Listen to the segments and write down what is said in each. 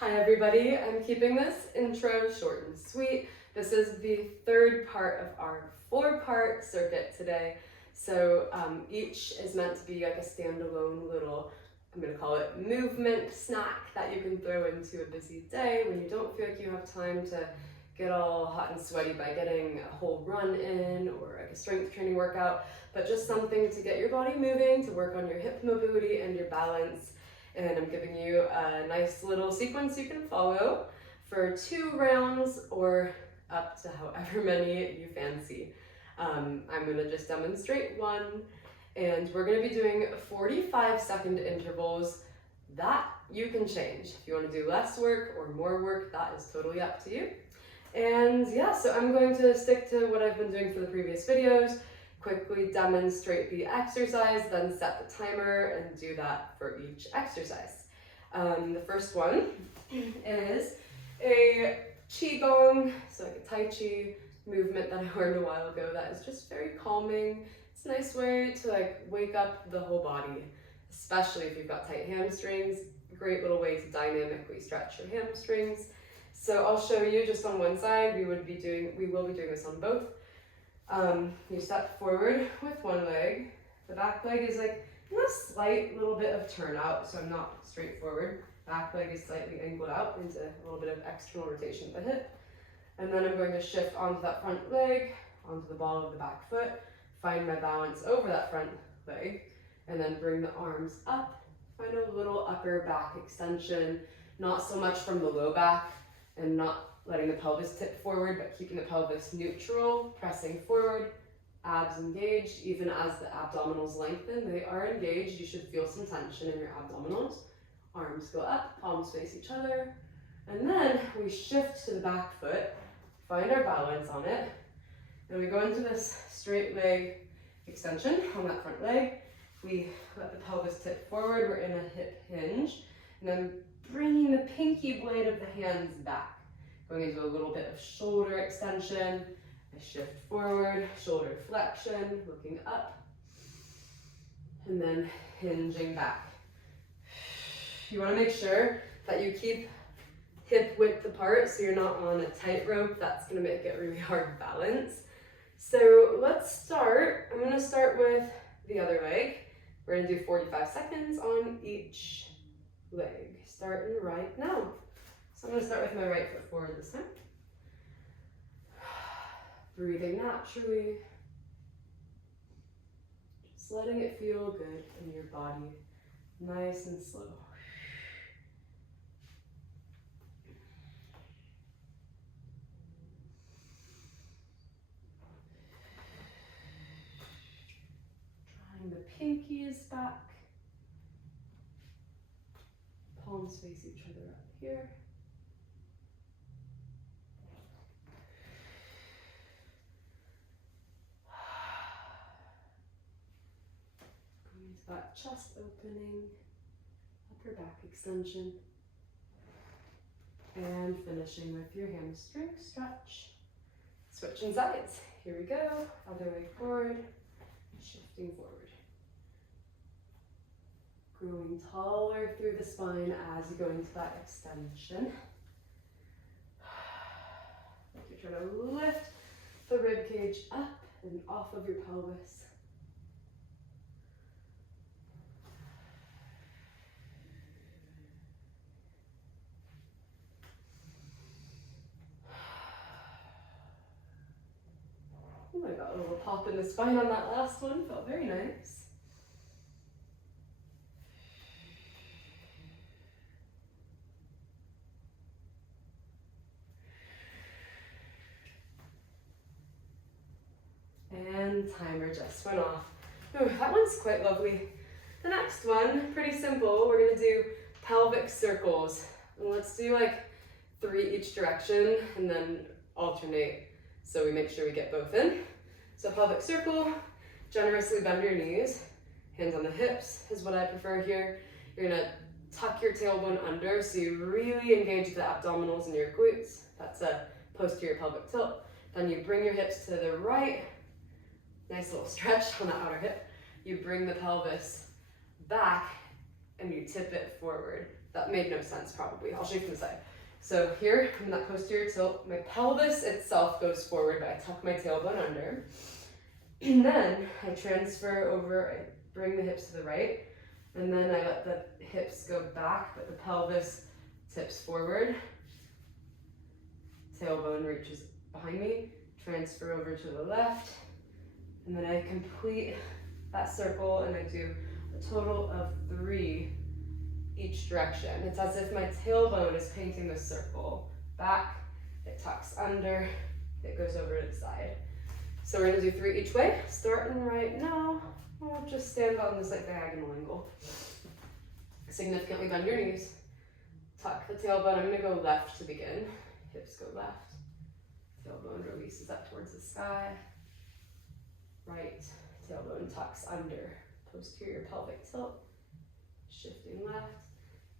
Hi everybody, I'm keeping this intro short and sweet. This is the third part of our 4-part circuit today. So each is meant to be like a standalone little, I'm going to call it movement snack that you can throw into a busy day when you don't feel like you have time to get all hot and sweaty by getting a whole run in or like a strength training workout, but just something to get your body moving, to work on your hip mobility and your balance. And I'm giving you a nice little sequence you can follow for 2 rounds or up to however many you fancy. I'm going to just demonstrate one, and we're going to be doing 45-second intervals. That you can change. If you want to do less work or more work, that is totally up to you. And yeah, so I'm going to stick to what I've been doing for the previous videos. Quickly demonstrate the exercise, then set the timer and do that for each exercise. The first one is a Qigong, so like a Tai Chi movement that I learned a while ago that is just very calming. It's a nice way to like wake up the whole body, especially if you've got tight hamstrings. Great little way to dynamically stretch your hamstrings. So I'll show you just on one side. We will be doing this on both. You step forward with one leg. The back leg is like a slight little bit of turnout, so I'm not straight forward. Back leg is slightly angled out into a little bit of external rotation of the hip. And then I'm going to shift onto that front leg, onto the ball of the back foot, find my balance over that front leg, and then bring the arms up. Find a little upper back extension, not so much from the low back and not letting the pelvis tip forward, but keeping the pelvis neutral, pressing forward, abs engaged. Even as the abdominals lengthen, they are engaged. You should feel some tension in your abdominals. Arms go up, palms face each other. And then we shift to the back foot, find our balance on it. And we go into this straight leg extension on that front leg. We let the pelvis tip forward, we're in a hip hinge. And then bringing the pinky blade of the hands back. Going into a little bit of shoulder extension. I shift forward, shoulder flexion, looking up, and then hinging back. You want to make sure that you keep hip width apart so you're not on a tightrope. That's going to make it really hard to balance. So let's start. I'm going to start with the other leg. We're going to do 45 seconds on each leg, starting right now. So I'm going to start with my right foot forward this time. Breathing naturally. Just letting it feel good in your body. Nice and slow. Drawing the pinkies back. Palms face each other up here. That chest opening, upper back extension, and finishing with your hamstring stretch. Switching sides. Here we go. Other leg forward, shifting forward. Growing taller through the spine as you go into that extension. Like you're trying to lift the rib cage up and off of your pelvis. Oh, I got a little pop in the spine on that last one. Felt very nice. And timer just went off. Ooh, that one's quite lovely. The next one, pretty simple. We're going to do pelvic circles. And let's do like 3 each direction and then alternate so we make sure we get both in. So pelvic circle, generously bend your knees. Hands on the hips is what I prefer here. You're going to tuck your tailbone under so you really engage the abdominals and your glutes. That's a posterior pelvic tilt. Then you bring your hips to the right. Nice little stretch on that outer hip. You bring the pelvis back and you tip it forward. That made no sense probably. I'll show you from the side. So here, in that posterior tilt, my pelvis itself goes forward, but I tuck my tailbone under. And then I transfer over, I bring the hips to the right, and then I let the hips go back, but the pelvis tips forward. Tailbone reaches behind me, transfer over to the left, and then I complete that circle and I do a total of 3 each direction. It's as if my tailbone is painting the circle. Back, it tucks under, it goes over to the side. So we're gonna do 3 each way. Starting right now, we'll just stand on this like diagonal angle. Significantly bend your knees. Tuck the tailbone. I'm gonna go left to begin. Hips go left. Tailbone releases up towards the sky. Right, tailbone tucks under. Posterior pelvic tilt. Shifting left.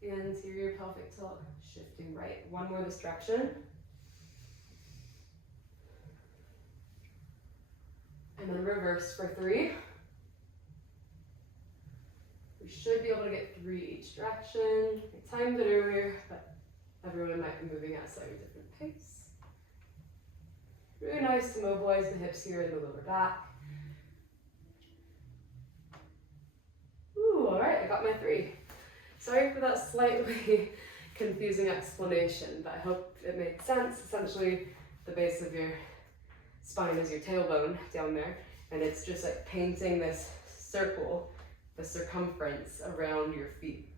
Anterior pelvic tilt. Shifting right. One more this direction. And then reverse for 3. We should be able to get 3 each direction. I timed it earlier, but everyone might be moving at a slightly different pace. Really nice to mobilize the hips here in the lower back. Ooh, all right, I got my 3. Sorry for that slightly confusing explanation, but I hope it made sense. Essentially, the base of your spine is your tailbone down there, and it's just like painting this circle, the circumference around your feet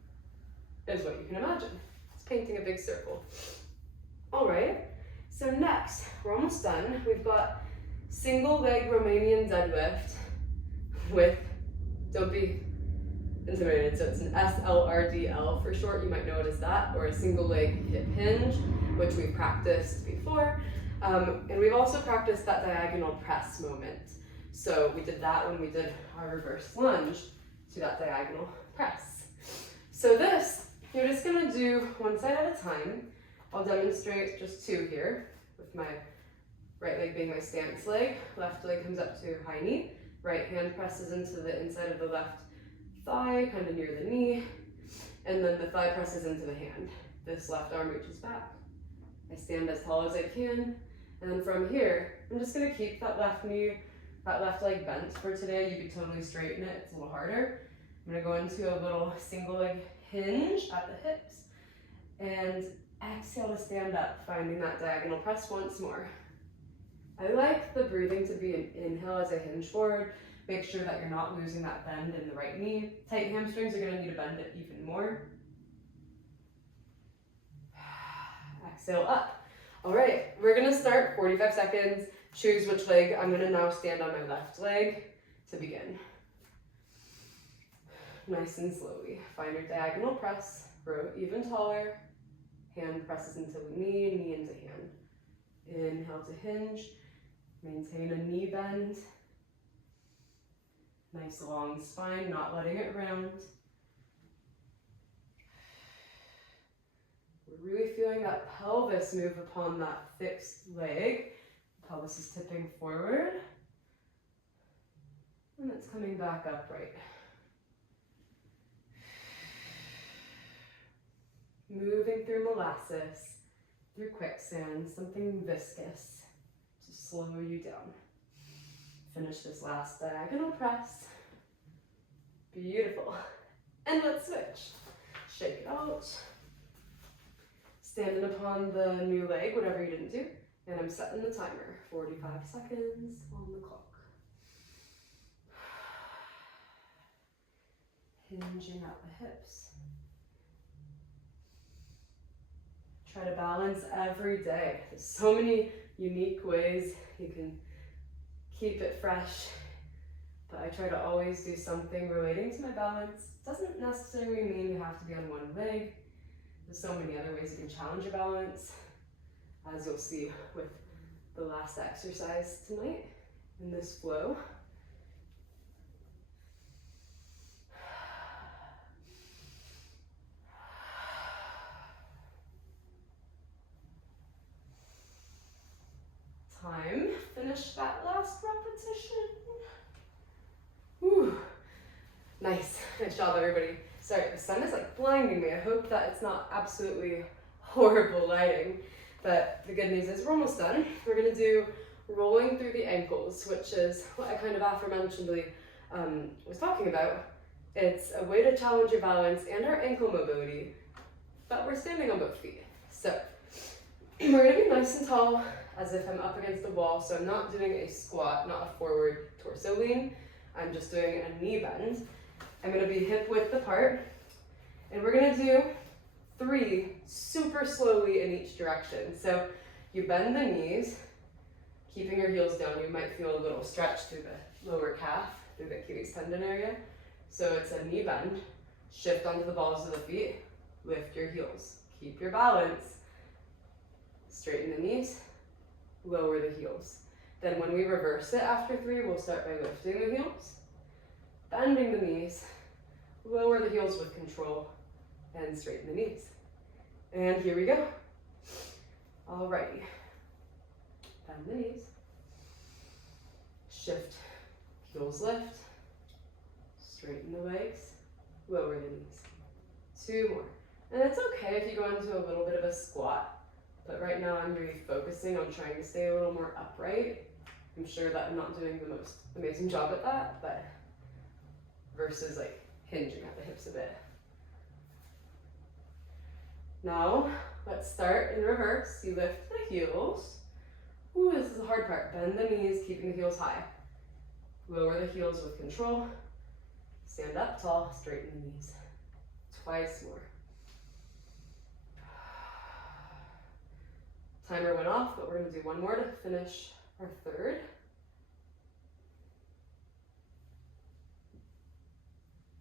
is what you can imagine. It's painting a big circle. All right, so next, we're almost done. We've got single leg Romanian deadlift with, don't be intimidated, so it's an SLRDL for short, you might know it as that, or a single leg hip hinge, which we've practiced before. And we've also practiced that diagonal press moment. So we did that when we did our reverse lunge to that diagonal press. So this, you're just gonna do one side at a time. I'll demonstrate just 2 here, with my right leg being my stance leg. Left leg comes up to high knee. Right hand presses into the inside of the left thigh, kind of near the knee. And then the thigh presses into the hand. This left arm reaches back. I stand as tall as I can. And then from here, I'm just gonna keep that left knee, that left leg bent for today. You can totally straighten it, it's a little harder. I'm gonna go into a little single leg hinge at the hips and exhale to stand up, finding that diagonal press once more. I like the breathing to be an inhale as I hinge forward. Make sure that you're not losing that bend in the right knee. Tight hamstrings are gonna need to bend it even more. Exhale up. All right, we're gonna start 45 seconds. Choose which leg. I'm gonna now stand on my left leg to begin. Nice and slowly. Find your diagonal press. Grow even taller. Hand presses into the knee, knee into hand. Inhale to hinge. Maintain a knee bend. Nice long spine, not letting it round. We're really feeling that pelvis move upon that fixed leg. Pelvis is tipping forward. And it's coming back upright. Moving through molasses, through quicksand, something viscous to slow you down. Finish this last diagonal press. Beautiful. And let's switch. Shake it out. Standing upon the new leg, whatever you didn't do. And I'm setting the timer. 45 seconds on the clock. Hinging out the hips. Try to balance every day. There's so many unique ways you can keep it fresh, but I try to always do something relating to my balance. Doesn't necessarily mean you have to be on one leg. There's so many other ways you can challenge your balance, as you'll see with the last exercise tonight in this flow. Time. Finish that last repetition. Whew. Nice. Nice job, everybody. Sorry, the sun is like blinding me. I hope that it's not absolutely horrible lighting. But the good news is we're almost done. We're gonna do rolling through the ankles, which is what I kind of aforementionedly was talking about. It's a way to challenge your balance and our ankle mobility, but we're standing on both feet. So we're gonna be nice and tall as if I'm up against the wall. So I'm not doing a squat, not a forward torso lean. I'm just doing a knee bend. I'm gonna be hip width apart, and we're gonna do 3 super slowly in each direction. So you bend the knees, keeping your heels down. You might feel a little stretch through the lower calf, through the Achilles tendon area. So it's a knee bend, shift onto the balls of the feet, lift your heels, keep your balance, straighten the knees, lower the heels. Then when we reverse it after 3, we'll start by lifting the heels, bending the knees, lower the heels with control, and straighten the knees. And here we go. Alrighty. Bend the knees, shift, heels lift, straighten the legs, lower the knees. 2 more. And it's okay if you go into a little bit of a squat, but right now I'm really focusing on trying to stay a little more upright. I'm sure that I'm not doing the most amazing job at that, but versus like hinging at the hips a bit. Now, let's start in reverse. You lift the heels. Ooh, this is the hard part. Bend the knees, keeping the heels high. Lower the heels with control. Stand up tall, straighten the knees. 2 more. Timer went off, but we're gonna do 1 more to finish our 3rd.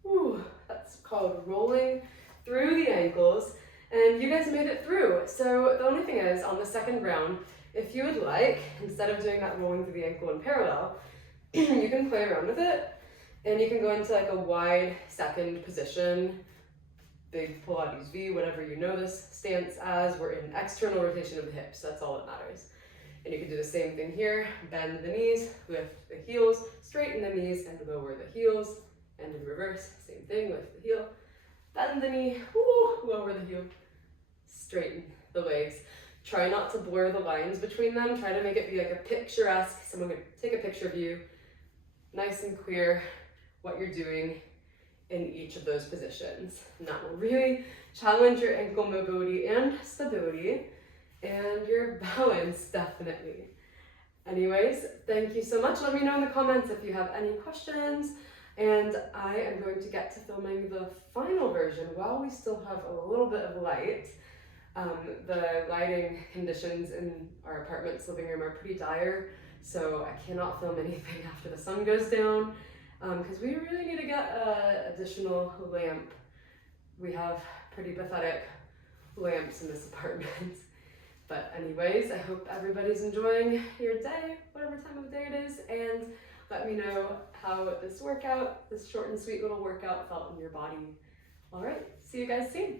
Ooh, that's called rolling through the ankles. And you guys made it through. So the only thing is, on the 2nd round, if you would like, instead of doing that rolling through the ankle in parallel, you can play around with it, and you can go into like a wide 2nd position, big Pilates V, whatever you know this stance as. We're in external rotation of the hips, that's all that matters. And you can do the same thing here, bend the knees, lift the heels, straighten the knees, and lower the heels. And in reverse, same thing, lift the heel, bend the knee, lower the heel, straighten the legs. Try not to blur the lines between them. Try to make it be like a picturesque, someone could take a picture of you, nice and clear what you're doing in each of those positions. And that will really challenge your ankle mobility and stability, and your balance, definitely. Anyways, thank you so much. Let me know in the comments if you have any questions. And I am going to get to filming the final version while we still have a little bit of light. The lighting conditions in our apartment's living room are pretty dire, so I cannot film anything after the sun goes down, because we really need to get an additional lamp. We have pretty pathetic lamps in this apartment. But anyways, I hope everybody's enjoying your day, whatever time of day it is, and let me know how this short and sweet little workout felt in your body. All right, see you guys soon.